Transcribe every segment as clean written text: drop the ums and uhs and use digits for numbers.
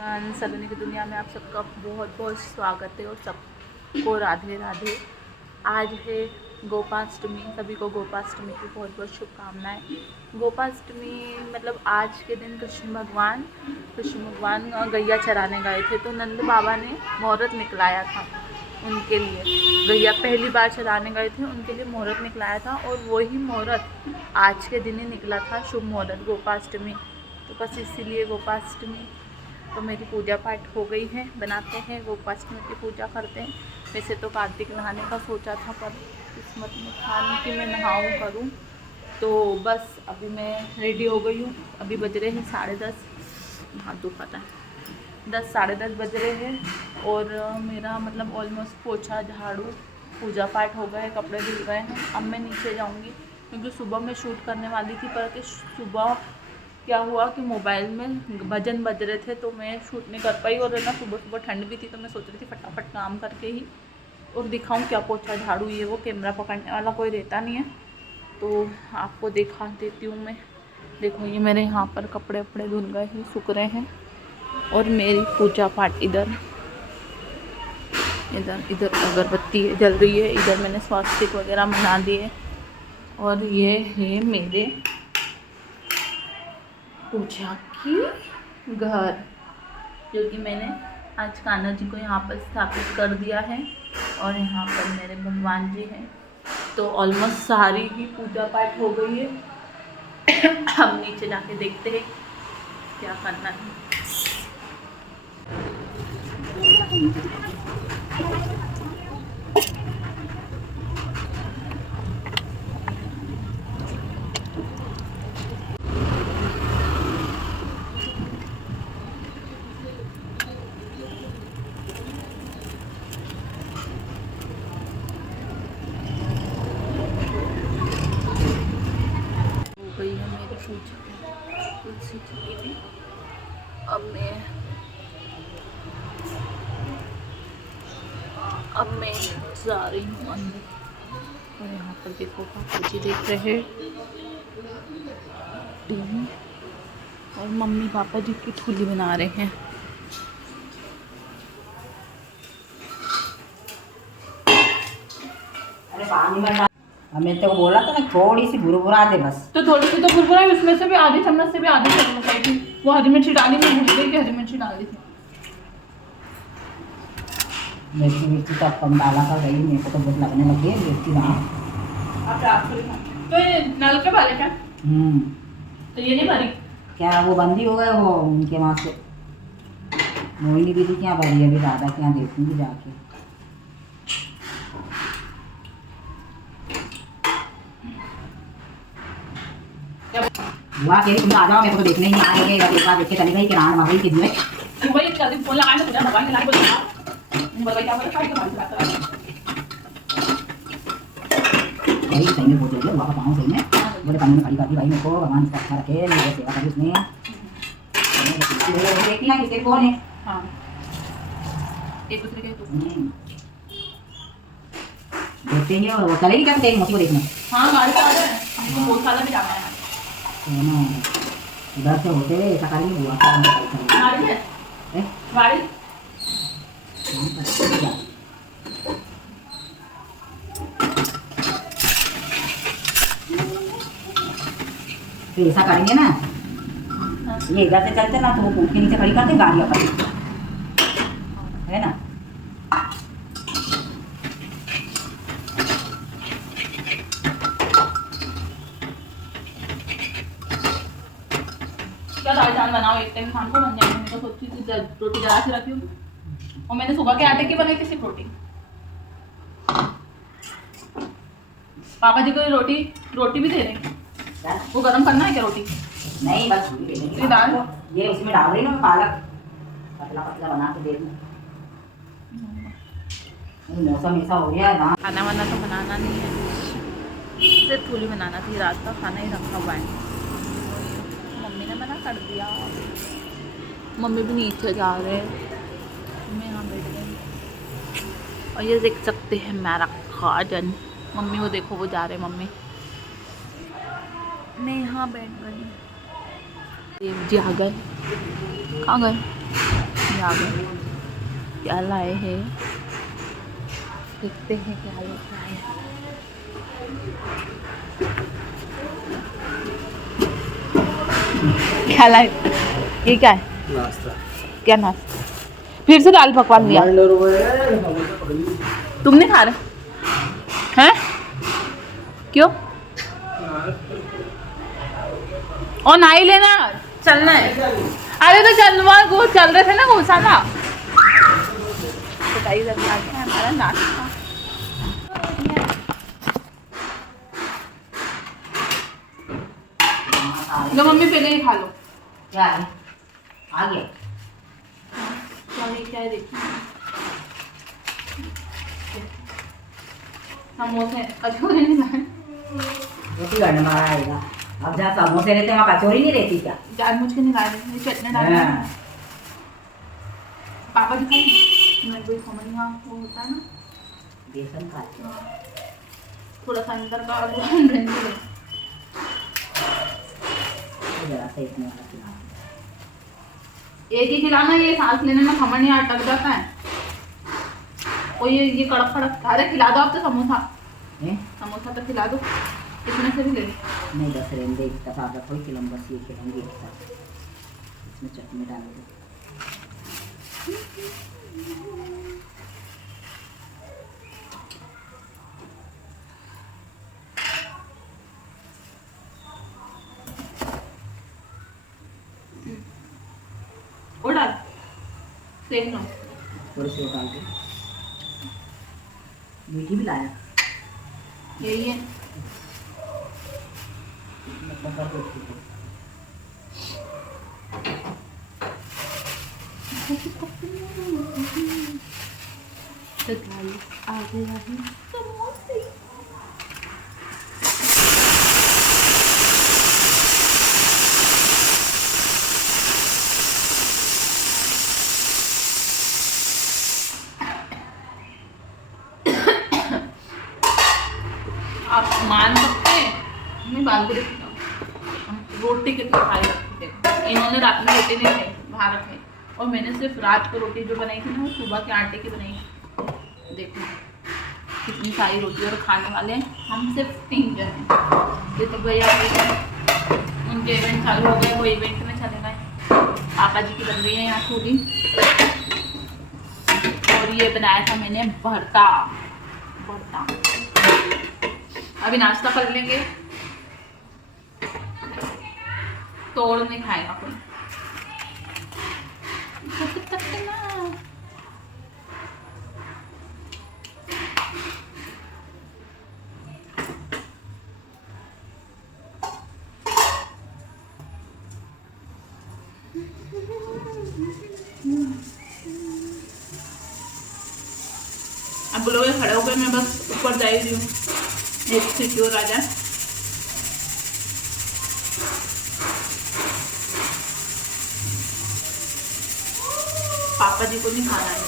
सलोनी की दुनिया में आप सबका बहुत बहुत स्वागत है और सबको राधे राधे। आज है गोपाष्टमी। सभी को गोपाष्टमी की बहुत बहुत शुभकामनाएं। गोपाष्टमी मतलब आज के दिन कृष्ण भगवान गैया चराने गए थे, तो नंद बाबा ने मुहूर्त निकलाया था उनके लिए। गैया पहली बार चराने गए थे, उनके लिए मुहूर्त निकलाया था और वही मुहूर्त आज के दिन ही निकला था, शुभ मुहूर्त गोपाष्टमी। तो बस इसीलिए गोपाष्टमी। तो मेरी पूजा पाठ हो गई है, बनाते हैं गोपाष्टमी की पूजा करते हैं। वैसे तो कार्तिक नहाने का सोचा था, पर किस्मत में था नहीं कि मैं नहाऊँ करूँ। तो बस अभी मैं रेडी हो गई हूँ। अभी बज रहे हैं 10:30, हाथ दुखाता है, 10 साढ़े 10 बज रहे हैं। और मेरा मतलब ऑलमोस्ट पोछा झाड़ू पूजा पाठ हो गए, कपड़े धुल गए हैं। अब मैं नीचे जाऊँगी क्योंकि सुबह मैं शूट करने वाली थी, पर कि सुबह क्या हुआ कि मोबाइल में भजन बज रहे थे तो मैं शूट नहीं कर पाई। और ना सुबह सुबह ठंड भी थी, तो मैं सोच रही थी फटाफट काम करके ही और दिखाऊं क्या पोछा झाड़ू ये वो। कैमरा पकड़ने वाला कोई रहता नहीं है, तो आपको दिखा देती हूँ मैं। देखो ये मेरे यहाँ पर कपड़े वपड़े धुल गए हैं, सूख रहे हैं। और मेरी पूजा पाठ इधर अगरबत्ती जल रही है। इधर मैंने स्वास्तिक वगैरह बना दिए। और ये है मेरे पूजा की घर, जो कि मैंने आज कान्हा जी को यहाँ पर स्थापित कर दिया है। और यहाँ पर मेरे भगवान जी हैं। तो ऑलमोस्ट सारी ही पूजा पाठ हो गई है। हम नीचे जाके देखते हैं क्या करना है। गई है मेरी तुलसी जी की। अब मैं जा रही हूँ अंदर। और यहाँ पर देखो पापा जी देख रहे हैं टीवी, और मम्मी पापा जी की थूली बना रहे हैं। हमें तो बोला था ना थोड़ी सी भुरभुरा दे बस। तो थोड़ी सी तो भुरभुरा, उसमें से भी आधी चम्मच से भी आधी चम्मच आई थी। वो हरी मिर्ची डाली, मैं भूल गई कि हरी मिर्ची डाल दी थी। मिर्ची तो अब कम डाला कर रही, मेरे को तो बहुत लगने लगी है मिर्ची वहाँ। तो ये नल के वाले क्या? तो ये नहीं भरी क्या? वो बंदी हो गए वो उनके वहाँ से। मोहिनी दीदी क्या भरी अभी, राधा क्या देखूंगी जाके। वाह, तुम आ जाओ, मेरे को तो देखने ही आएंगे। एक बार देख के चली गई कि रान मगई की दिए। वही जल्दी फोन लगाए ना, तुझे भगवान के नाम बोल बताइए क्या बोले, फाइल के बात करा। भाई सही में बोल रही है, वाह पाऊँ सही में। बोले पानी में खड़ी कर दी भाई मेरे को, भगवान इसका अच्छा रखे, मेरी सेवा करी उसने। देखी ना किसके कौन है? हाँ एक दूसरे के देखते ही। और वो चलेगी क्या तेरी मोती को देखने? हाँ गाड़ी से आ रहे हैं, हमको बहुत सारा भी जाना है इधर से होते ऐसा करेंगे बुआ गाड़ी है गाड़ी। तो ऐसा करेंगे ना, ये इधर से चलते ना तो वो पूछ के नीचे खड़ी करते गाड़ी अपन, है ना? क्या दाल चावल बनाओ, एक टाइम शाम को बन जाएंगे। मैं तो सोची थी रोटी जला के रखी हूँ, और मैंने सुबह के आटे की बनाई थी सिर्फ रोटी। पापा जी को रोटी भी दे रहे हैं। वो गरम करना है क्या रोटी? नहीं बस दाल ये उसमें डाल रही ना, पालक पतला पतला बना के दे दूँ। मौसम ऐसा हो गया है ना। खाना वाना तो बनाना नहीं है, सिर्फ थूली बनाना थी। रात का खाना ही रखा हुआ है, मम्मी ने मना कर दिया। मम्मी भी नीचे जा रहे हैं, मैं यहाँ बैठ गई। और ये देख सकते हैं मेरा गार्डन। मम्मी वो देखो वो जा रहे हैं, मम्मी मैं यहाँ बैठ गई। देव जी आ गए, कहाँ गए? ये आ गए, क्या लाए हैं देखते हैं क्या लेकर आए हैं। क्या लाए? ये क्या है? नाश्ता। क्या नाश्ता? फिर से दाल पकवान लिया? तुम नहीं खा रहे हैं? क्यों? और ना ही लेना, चलना है। अरे तो चलवा वो चल रहे थे ना गौशाला। तो गाइस अभी आ गया है हमारा नाश्ता। लो मम्मी पहले ही खा लो। क्या है? आ गया। सॉरी क्या है देखिए, समोसे कचौरी नहीं लाए। रोटी करने वाला आएगा। अब जहाँ समोसे रहते वहाँ कचौरी नहीं रहती क्या? जानबूझ के नहीं ला रहे, ये चटनी डाल रहे हैं। हाँ। पापा दिखाई मैं कोई समझ नहीं, हाँ वो होता है ना बेसन का थोड़ा सा अंदर का आलू रहने दो। जरा सा इतने वाला खिला। एक ही खिलाना, ये सांस लेने में खमन यहाँ अटक जाता है। और ये कड़क कड़क, अरे खिला दो आप तो समोसा। हैं? समोसा तो खिला दो, इसमें से भी ले लो। नहीं बस रहने दे, इसका ताज़ा थोड़ी खिलाऊँ, बस ये खिलाऊंगी एक साथ। इसमें चटनी डाल दो। और डाल सेक लो। थोड़ी सी और डाल दो। मीठी भी लाया। यही है। तो गाइस आ गया है समोसे। आप मान सकते हैं, मैं बाल को देखती हूँ रोटी कितनी खाई रखी थी। इन्होंने रात में रोटी नहीं खाई, बाहर रखे, और मैंने सिर्फ रात को रोटी जो बनाई थी ना वो सुबह के आटे की बनाई थी। देखो कितनी सारी रोटी, और खाने वाले हम सिर्फ 3 जन हैं। ये तो भैया उनके इवेंट चालू हो गए, वो इवेंट में चले गए। पापा जी की बन रही है यहाँ पूरी, और ये बनाया था मैंने भरता। अभी नाश्ता कर लेंगे, तोड़ नहीं खाएगा कोई। अब लोग खड़े हो गए, मैं बस ऊपर जा रही हूँ, एक सीटी और आ जाए। पापा जी को नहीं खाना है।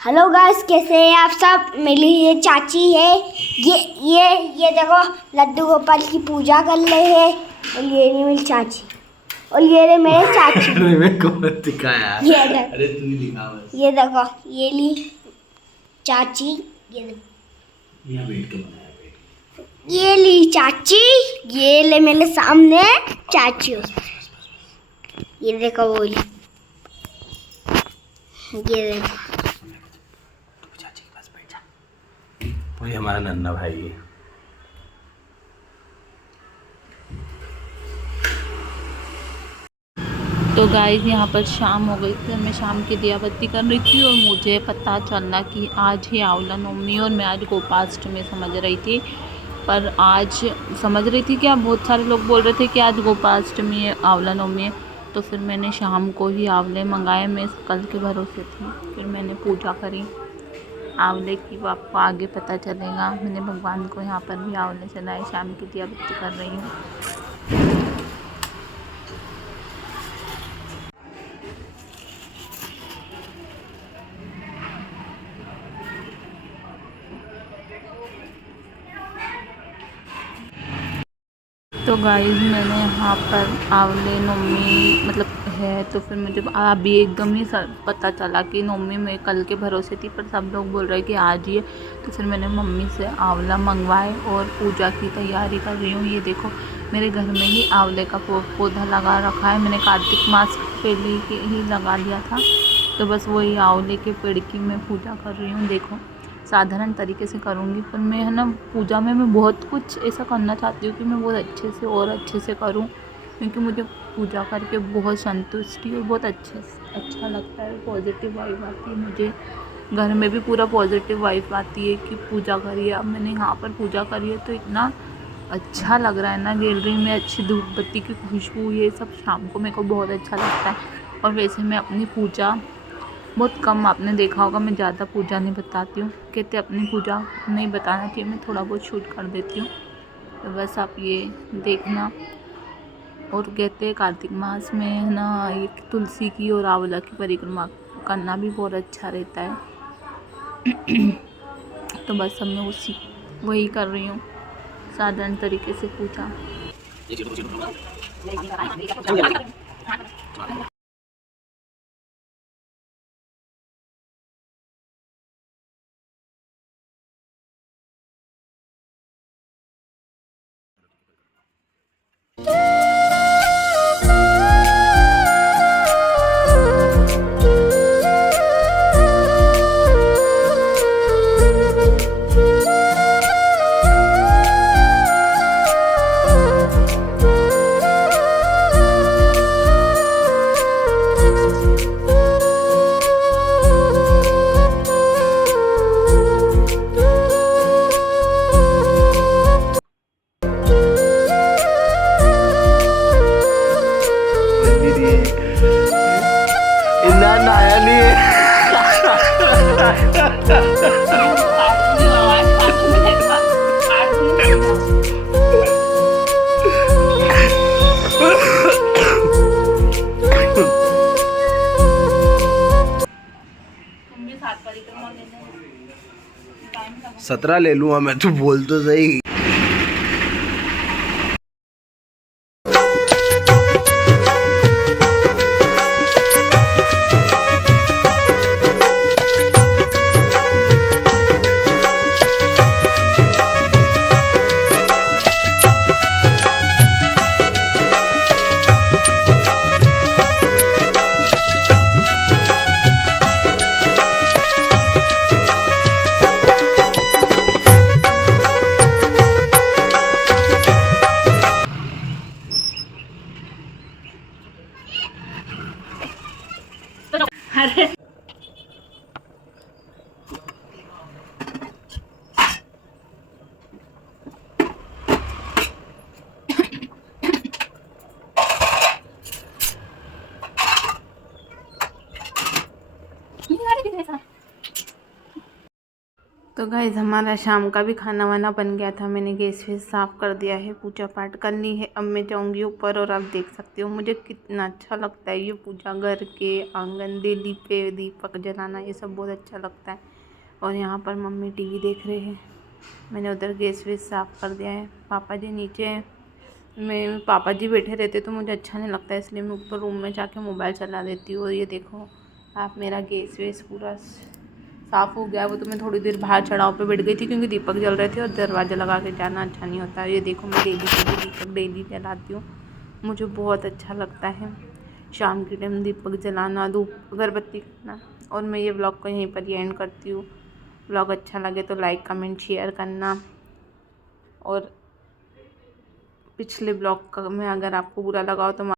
हेलो गाइस, कैसे हैं आप सब। मेरी ये चाची है, ये देखो लड्डू गोपाल की पूजा कर रहे हैं। और ये रही मेरी चाची, और ये रहे मेरे चाची। अरे मैं कौन दिखाया? ये देखो, अरे तू ही दिखा बस। ये देखो, ये ली चाची, ये देखो, यहाँ बैठ के बनाया बैठ। ये ली चाची, ये ले मेरे सामने चाची। ये देखो वो ली, ये देखो। चाची के पास बैठ जा। वही हमारा नन्ना भाई है। तो गाइस यहाँ पर शाम हो गई थी, मैं शाम की दिया बत्ती कर रही थी, और मुझे पता चला कि आज ही आंवला नवमी, और मैं आज गोपाष्टमी समझ रही थी। पर आज समझ रही थी कि आप बहुत सारे लोग बोल रहे थे कि आज गोपाष्टमी है, आंवला नवमी है। तो फिर मैंने शाम को ही आंवले मंगाए, मैं कल के भरोसे थी। फिर मैंने पूजा करी आंवले की, वो आपको आगे पता चलेगा। मैंने भगवान को यहाँ पर भी आंवले चलाए, शाम की दिया बत्ती कर रही हूँ। तो गाइस मैंने यहाँ पर आंवले नौमी मतलब है, तो फिर मुझे अभी एकदम ही पता चला कि नौमी में कल के भरोसे थी, पर सब लोग बोल रहे कि आज ही है। तो फिर मैंने मम्मी से आंवला मंगवाए और पूजा की तैयारी कर रही हूँ। ये देखो मेरे घर में ही आंवले का पौधा लगा रखा है, मैंने कार्तिक मास पहले ही लगा लिया था। तो बस वही आंवले के पेड़ की मैं पूजा कर रही हूँ। देखो साधारण तरीके से करूँगी, पर मैं है ना पूजा में मैं बहुत कुछ ऐसा करना चाहती हूँ कि मैं बहुत अच्छे से और अच्छे से करूँ, क्योंकि मुझे पूजा करके बहुत संतुष्टि और बहुत अच्छा लगता है। पॉजिटिव वाइब आती है मुझे, घर में भी पूरा पॉजिटिव वाइब आती है कि पूजा करिए। अब मैंने यहाँ पर पूजा करी है तो इतना अच्छा लग रहा है ना, गैलरी में अच्छी धूप बत्ती की खुशबू, ये सब शाम को मेरे को बहुत अच्छा लगता है। और वैसे मैं अपनी पूजा बहुत कम, आपने देखा होगा मैं ज़्यादा पूजा नहीं बताती हूँ, कहते अपनी पूजा नहीं बताना चाहिए, मैं थोड़ा बहुत शूट कर देती हूँ। तो बस आप ये देखना। और कहते हैं कार्तिक मास में है ना ये तुलसी की और आंवला की परिक्रमा करना भी बहुत अच्छा रहता है। तो बस अब मैं वही कर रही हूँ, साधारण तरीके से पूजा। इतना नया नहीं है। तुम भी 7 परिक्रमा ले लेना, टाइम लगा। 17 ले लूँगा मैं, तो बोल तो सही। तो गाइस हमारा शाम का भी खाना वाना बन गया था, मैंने गैस वैस साफ़ कर दिया है, पूजा पाठ करनी है। अब मैं जाऊंगी ऊपर और आप देख सकते हो मुझे कितना अच्छा लगता है ये पूजा, घर के आंगन देली पे दीपक जलाना, ये सब बहुत अच्छा लगता है। और यहाँ पर मम्मी टीवी देख रहे हैं, मैंने उधर गैस वैस साफ़ कर दिया है। पापा जी नीचे हैं, मैं पापा जी बैठे रहते तो मुझे अच्छा नहीं लगता है, इसलिए मैं ऊपर रूम में जाके मोबाइल चला देती हूँ। और ये देखो आप मेरा गैस वैस पूरा साफ़ हो गया। वो तो मैं थोड़ी देर बाहर चढ़ाव पे बैठ गई थी क्योंकि दीपक जल रहे थे और दरवाज़ा लगा के जाना अच्छा नहीं होता। ये देखो मैं डेली दीपक डेली जलाती हूँ, मुझे बहुत अच्छा लगता है शाम के टाइम दीपक जलाना, धूप अगरबत्ती करना। और मैं ये व्लॉग को यहीं पर ही एंड करती हूँ। व्लॉग अच्छा लगे तो लाइक कमेंट शेयर करना, और पिछले ब्लॉग में अगर आपको बुरा लगा हो तो